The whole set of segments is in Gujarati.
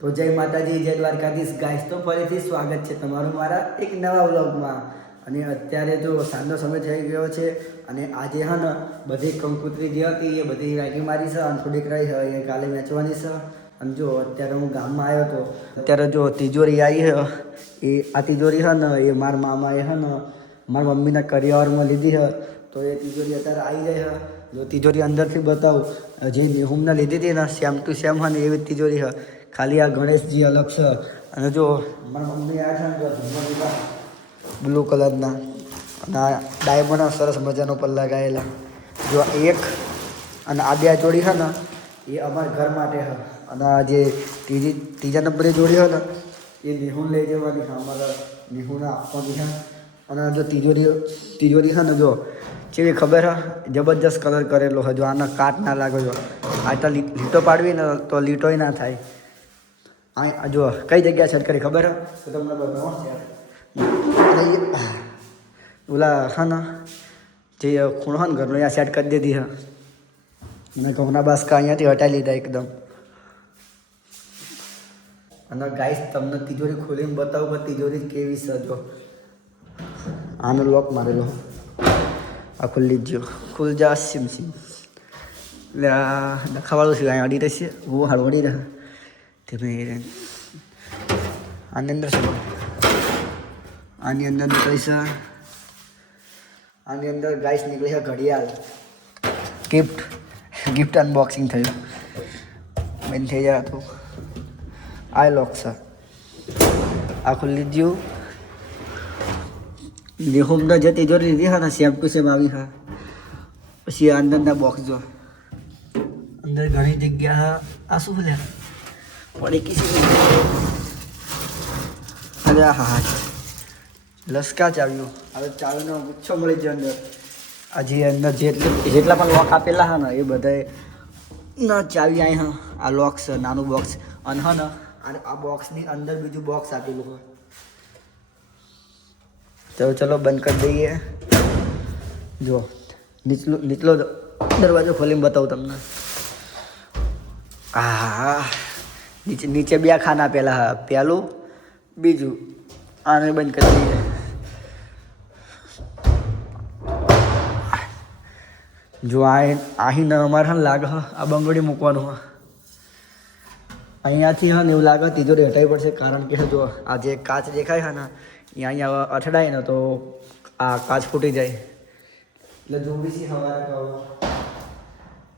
તો જય માતાજી, જય દ્વારકાધીશ ગાઈસ. તો ફરીથી સ્વાગત છે તમારું મારા એક નવા વ્લોગમાં. અને અત્યારે જો સાંજનો સમય થઈ ગયો છે અને આજે હા ને બધી કંકુતરી જે હતી એ બધી વાગી મારી છે અને થોડીક રહી છે એ કાલે વેચવાની છે. અને જો અત્યારે હું ગામમાં આવ્યો હતો, અત્યારે જો તિજોરી આવી છે એ આ તિજોરી છે ને એ મારા મામાએ છે ને મારા મમ્મીના કરિયાવરમાં લીધી છે. તો એ તિજોરી અત્યારે આવી જાય છે. જો તિજોરી અંદરથી બતાવું, જે નિહુમને લીધી હતી ને સેમ ટુ સેમ છે ને એવી તિજોરી છે, ખાલી આ ગણેશજી અલગ છે. અને જો મારા મમ્મી આવ્યા છે ને બ્લુ કલરના અને આ ડાયમંડ સરસ મજાનો પર લગાવેલા. જો એક અને આ બે જોડી છે ને એ અમારા ઘર માટે છે. અને આ જે ત્રીજા નંબરની જોડી છે ને એ નિહુન લઈ જવાની છે, અમારા નિહુને આપવાની છે. અને જો તિજોરી છે ને જો જેવી ખબર છે, જબરજસ્ત કલર કરેલો છે. જો આના કાટ ના લાગે, જો આ તો લીટો પાડવી ને તો લીટોય ના થાય. આ જો કઈ જગ્યા સેટ કરી ખબર છે તો તમને બતાવો. ઓલા હા ને જે ખૂણો હોય ને ઘરનો અહીંયા સેટ કરી દીધી છે. અને ઘઉંના બાસકા અહીંયાથી હટાવી લીધા એકદમ. અને ગાઈસ તમને તિજોરી ખોલીને બતાવું કે તિજોરી કેવી છે. જો આનો લોક મારેલો, આ ખુલ્લી જ જો ખુલ જા સિમ સિમ. એટલે આ દખાવાળું છે, અહીંયા અડી રહેશે, હું હળવડી રહે ધીમે. આની અંદર શું, આની અંદર નીકળી છે, આની અંદર ગાઈસ નીકળી છે ઘડિયાળ. ગિફ્ટ અનબોક્સિંગ થયું, બંધ થઈ જાય તો આ લોક છે. આ ખુલ્લી જ જ્યું નિહુમને જે તિજોરી લીધી હા ને સેમ ટુ સેમ આવી હા. પછી અંદરના બોક્સ જો અંદર ઘણી જગ્યા આ શું બોલ્યા પડી કીધી. અરે હા હા લસકા ચાવ્યું. હવે ચાવીનો ગુચ્છો મળી જાય અંદર. આ જે અંદર જેટલા પણ લોક આપેલા હા ને એ બધા ના ચાવી અહીં હા. આ લોક છે, નાનું બોક્સ. અને હા ને આ બોક્સની અંદર બીજું બોક્સ આપેલું હોય. તો ચલો બંધ કરી દઈએ. જો નીચલો દરવાજો ખોલીને બતાવું તમને. હા નીચે બે ખાના આપેલા હા, પહેલું બીજું. આને બંધ કરી દઈએ. જો અહીં અમારે લાગે આ બંગડી મૂકવાનું હોય. અહીંયાથી હા ને એવું લાગે તિજોરી હટાવી પડશે, કારણ કે જો આ જે કાચ દેખાય છે ને એ અહીંયા અથડાય ને તો આ કાચ ફૂટી જાય. એટલે જોવી છે સવારે કહો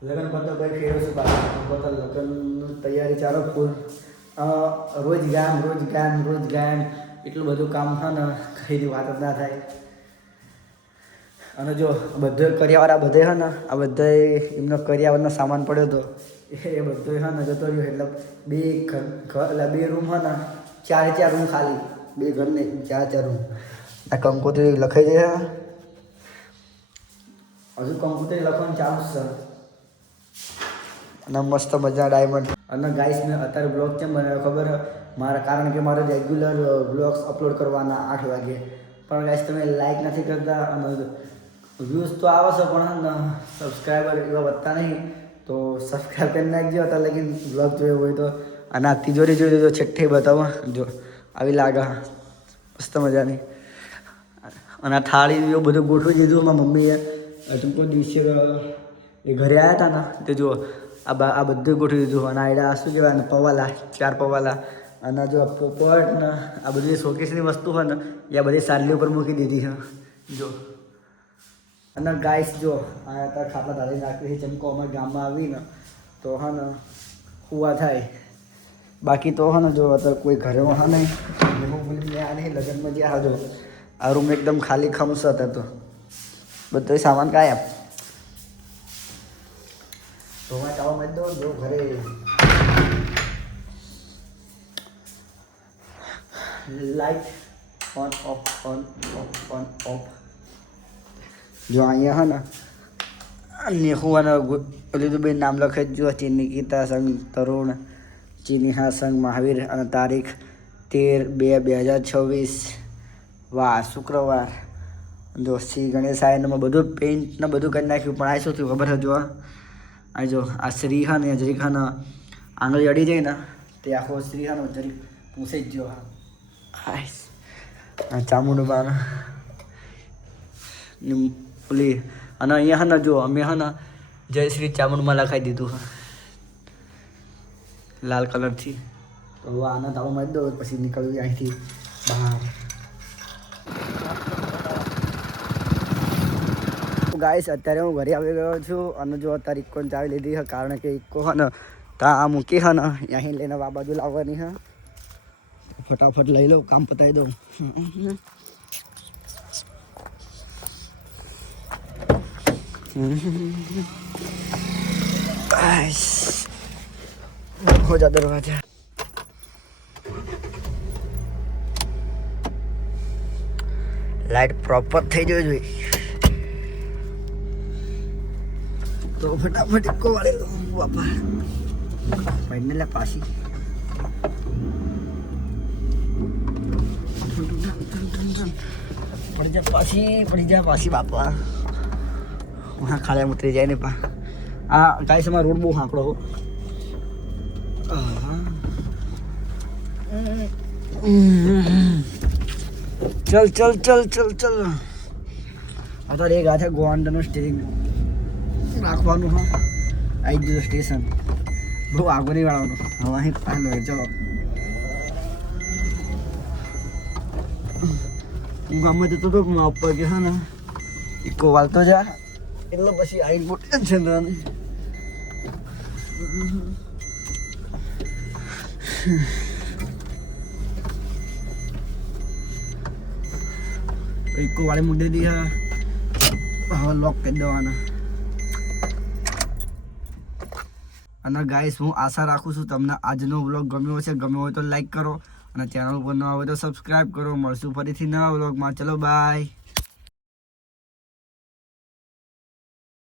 લગ્ન પતો ભાઈ ફેરવશું બાકી લગ્નની તૈયારી ચાલો ફૂલ. રોજ ગામ એટલું બધું કામ છે ને કઈ વાત જ ના થાય. અને જો બધો કરિયાવાળા બધે છે ને આ બધા એમનો કરિયાવરનો સામાન પડ્યો હતો એ બધો છે ને જતો રહ્યો. એટલે બે રૂમ છે ને ચાર રૂમ ખાલી, બે ઘર ને ચાર રૂમ. આ કંકોત્રી લખાઈ જાય, હજુ કંકોત્રી લખવાનું ચાલુ છે. અને મસ્ત મજા ડાયમંડ. અને ગાઈસ મેં અત્યારે બ્લોગ કેમ બનાવ્યો ખબર મારા, કારણ કે મારે રેગ્યુલર બ્લોગ્સ અપલોડ કરવાના 8 વાગે. પણ ગાઈસ તમે લાઈક નથી કરતા અને વ્યૂઝ તો આવે છે પણ સબસ્ક્રાઈબર એવા વધતા નહીં. તો સબસ્ક્રાઈબ કરી નાખજો અત્યારે લગીન બ્લોગ જોયો હોય તો. અને આ તિજોરી જોઈ જો છઠ્ઠી બતાવો, જો આવી લાગે મસ્ત મજાની. અને આ થાળી એવું બધું ગોઠવી દીધું મારા મમ્મીએ. ટૂંકો દિવસે એ ઘરે આવ્યા હતા ને તે જો આ બધું ગોઠવી દીધું. અને આયડા શું કહેવાય પવાલા, 4 પવાલા. અને જો પોપટ ને આ બધી શોકેસની વસ્તુ હોય ને એ આ બધી સાલી ઉપર મૂકી દીધી છે જો. અને ગાઈસ જો આ અત્યારે ખાટલા ધારી નાખી છે, ચમકો અમારા ગામમાં આવીને તો હા ને હુવા થાય. બાકી તો હા ને જો અત્યારે કોઈ ઘરે હા નહીં, હું બોલીને આ નહીં લગ્નમાં જ્યાં જો આ રૂમ એકદમ ખાલી ખમશે. અત્યારે તો બધો સામાન કાયમ ધોવા ચાવા મળી દો. જો ઘરે લાઈટ ઓન ઓફ જો અહીંયા હા ને નેહુ અને પેલું બે નામ લખે જો નિકિતા સંઘ તરુણ, ચિનિહા સંઘ મહાવીર. અને તારીખ 13/2/2026 વાહ શુક્રવાર. જો શ્રી ગણેશાયનમાં બધું પેઇન્ટ ને બધું કરી નાખ્યું. પણ આ શું થયું ખબર છે, જો આ જો આ શ્રી હા ને અજરી ખાન આંગળી અડી જાય ને તે આખો શ્રી હા જરી પૂછે જ જો હા ચામુંડ બાર ઓલી અને અહીંયા હા ને જો અમે હા ને જય શ્રી ચામુંડમાં લખાઈ દીધું હા લાલ કલરથી. તો આના તાળો મારી દો પછી નીકળવી અહીંથી બહાર. ગાઈસ અત્યારે હું ઘરે આવી ગયો છું અને જો અત્યારે ઇક્કોને ચાવી લીધી છે કારણ કે ઇક્કો હા ને ત્યાં મૂકી હા ને અહીં લઈને આ બાજુ લાવવાની હા. ફટાફટ લઈ લો કામ પતાવી દઉં. हो जा दरवाजा. લાઈટ પ્રોપર થઈ જોઈએ તો ફટાફટ ઇક્કો વાળી લો બાપા પૈને લે પાછી. પડી જા પાછી બાપા. હા ખાલે ઉતરી જાય ને પા. આ કાંઈ સમય રોડ બહુ હાંકડો. चल चल चल चल चल અત્યારે એક હાથે ગોવાંડાનું સ્ટેરિંગ રાખવાનું હા. આવી જ સ્ટેશન બહુ આગળ નહીં વાળવાનું હવે અહીં પાલો ચલો. હું ગામમાં જતો હતો પણ ઉપર કે હા ને ઇક્કો વાળતો જા એટલે પછી આવીને મોટી ટેન્શન રહેવાનું. ઇક્કો વાળી મૂકી દીધી હવે લોક કરી દેવાના. અને ગાઈસ હું આશા રાખું છું તમને આજનો વ્લોગ ગમ્યો હશે. ગમ્યો હોય તો લાઈક કરો અને ચેનલ ઉપર નવા હોય તો સબસ્ક્રાઈબ કરો. મળશું ફરીથી નવા વ્લોગમાં. ચલો બાય.